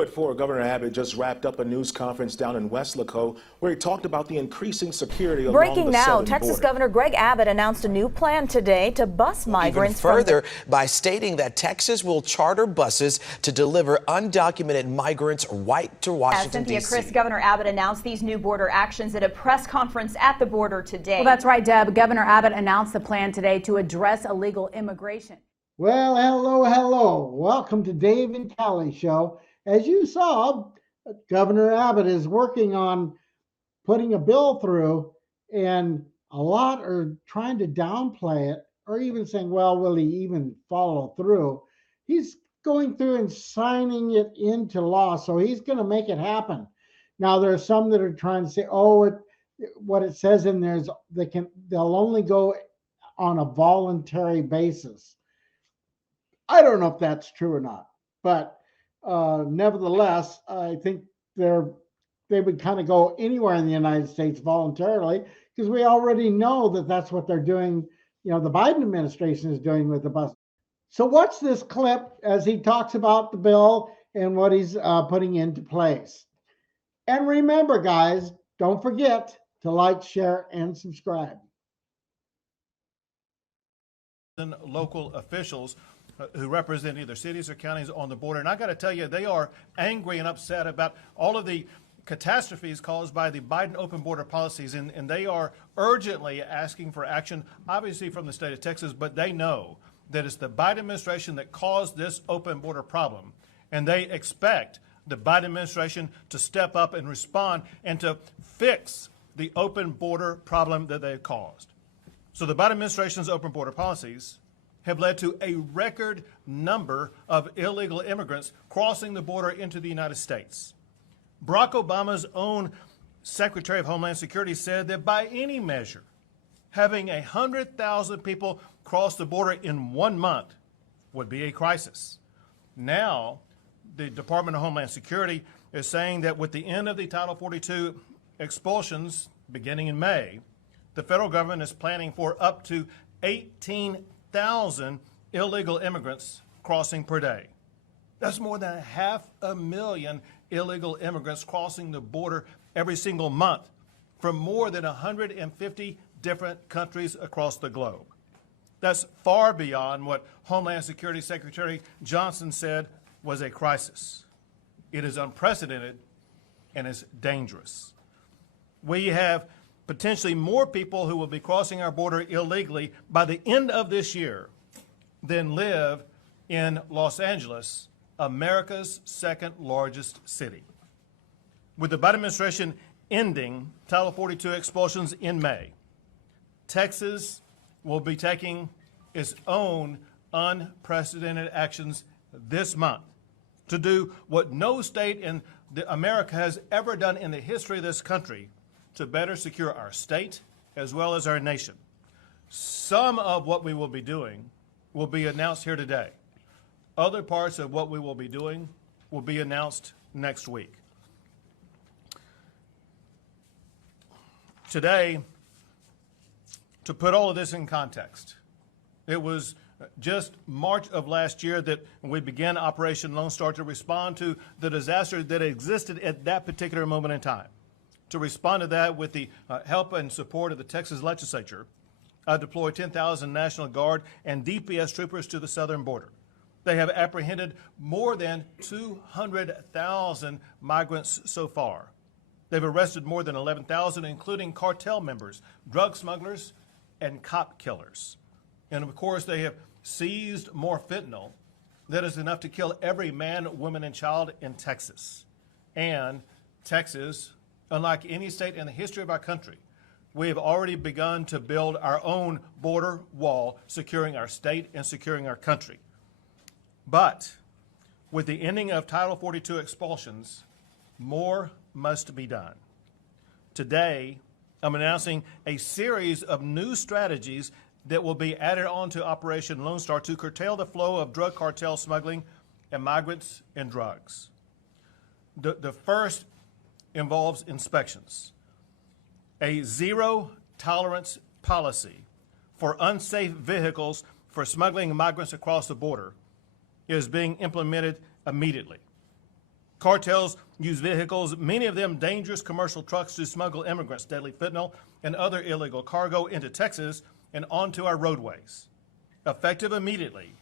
New at 4, Governor Abbott just wrapped up a news conference down in Weslaco where he talked about the increasing security along the southern border. Breaking now, Texas Governor Greg Abbott announced a new plan today to bus migrants. Even further by stating that Texas will charter buses to deliver undocumented migrants right to Washington, D.C. D.C. Governor Abbott announced these new border actions at a press conference at the border today. Well, that's right, Deb. Governor Abbott announced the plan today to address illegal immigration. Well, hello. Welcome to Dave and Cali Show. As you saw, Governor Abbott is working on putting a bill through, and a lot are trying to downplay it or even saying, well, will he even follow through? He's going through and signing it into law, so he's going to make it happen. Now, there are some that are trying to say, what it says in there is they'll only go on a voluntary basis. I don't know if that's true or not, but nevertheless, I think they would kind of go anywhere in the United States voluntarily, because we already know that that's what they're doing. You know, the Biden administration is doing with the bus. So watch this clip as he talks about the bill and what he's putting into place. And remember, guys, don't forget to like, share, and subscribe. Local officials who represent either cities or counties on the border. And I got to tell you, they are angry and upset about all of the catastrophes caused by the Biden open border policies. And they are urgently asking for action, obviously from the state of Texas, but they know that it's the Biden administration that caused this open border problem. And they expect the Biden administration to step up and respond and to fix the open border problem that they caused. So the Biden administration's open border policies have led to a record number of illegal immigrants crossing the border into the United States. Barack Obama's own Secretary of Homeland Security said that by any measure, having 100,000 people cross the border in 1 month would be a crisis. Now, the Department of Homeland Security is saying that with the end of the Title 42 expulsions beginning in May, the federal government is planning for up to 18,000 illegal immigrants crossing per day. That's more than 500,000 illegal immigrants crossing the border every single month from more than 150 different countries across the globe. That's far beyond what Homeland Security Secretary Johnson said was a crisis. It is unprecedented and it's dangerous. We have potentially more people who will be crossing our border illegally by the end of this year than live in Los Angeles, America's second largest city. With the Biden administration ending Title 42 expulsions in May, Texas will be taking its own unprecedented actions this month to do what no state in America has ever done in the history of this country to better secure our state as well as our nation. Some of what we will be doing will be announced here today. Other parts of what we will be doing will be announced next week. Today, to put all of this in context, it was just March of last year that we began Operation Lone Star to respond to the disaster that existed at that particular moment in time. To respond to that with the help and support of the Texas legislature, I deployed 10,000 National Guard and DPS troopers to the southern border. They have apprehended more than 200,000 migrants so far. They've arrested more than 11,000, including cartel members, drug smugglers, and cop killers. And of course, they have seized more fentanyl that is enough to kill every man, woman, and child in Texas. And Texas, unlike any state in the history of our country, we have already begun to build our own border wall, securing our state and securing our country. But with the ending of Title 42 expulsions, more must be done. Today, I'm announcing a series of new strategies that will be added on to Operation Lone Star to curtail the flow of drug cartel smuggling and migrants and drugs. The first involves inspections. A zero-tolerance policy for unsafe vehicles for smuggling migrants across the border is being implemented immediately. Cartels use vehicles, many of them dangerous commercial trucks, to smuggle immigrants, deadly fentanyl, and other illegal cargo into Texas and onto our roadways. Effective immediately,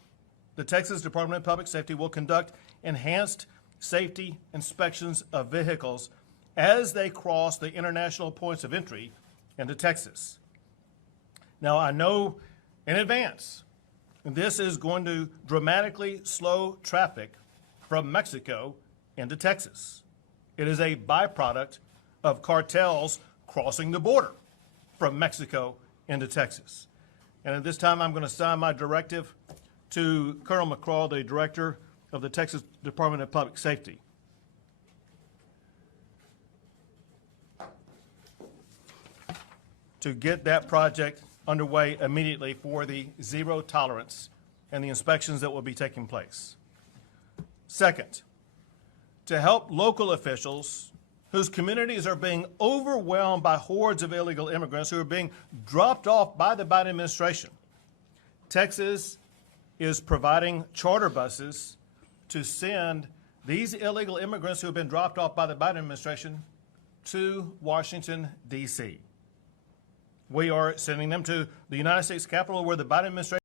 the Texas Department of Public Safety will conduct enhanced safety inspections of vehicles as they cross the international points of entry into Texas. Now, I know in advance this is going to dramatically slow traffic from Mexico into Texas. It is a byproduct of cartels crossing the border from Mexico into Texas. And at this time, I'm going to sign my directive to Colonel McCraw, the Director of the Texas Department of Public Safety. To get that project underway immediately for the zero tolerance and the inspections that will be taking place. Second, to help local officials whose communities are being overwhelmed by hordes of illegal immigrants who are being dropped off by the Biden administration, Texas is providing charter buses to send these illegal immigrants who have been dropped off by the Biden administration to Washington, D.C. We are sending them to the United States Capitol, where the Biden administration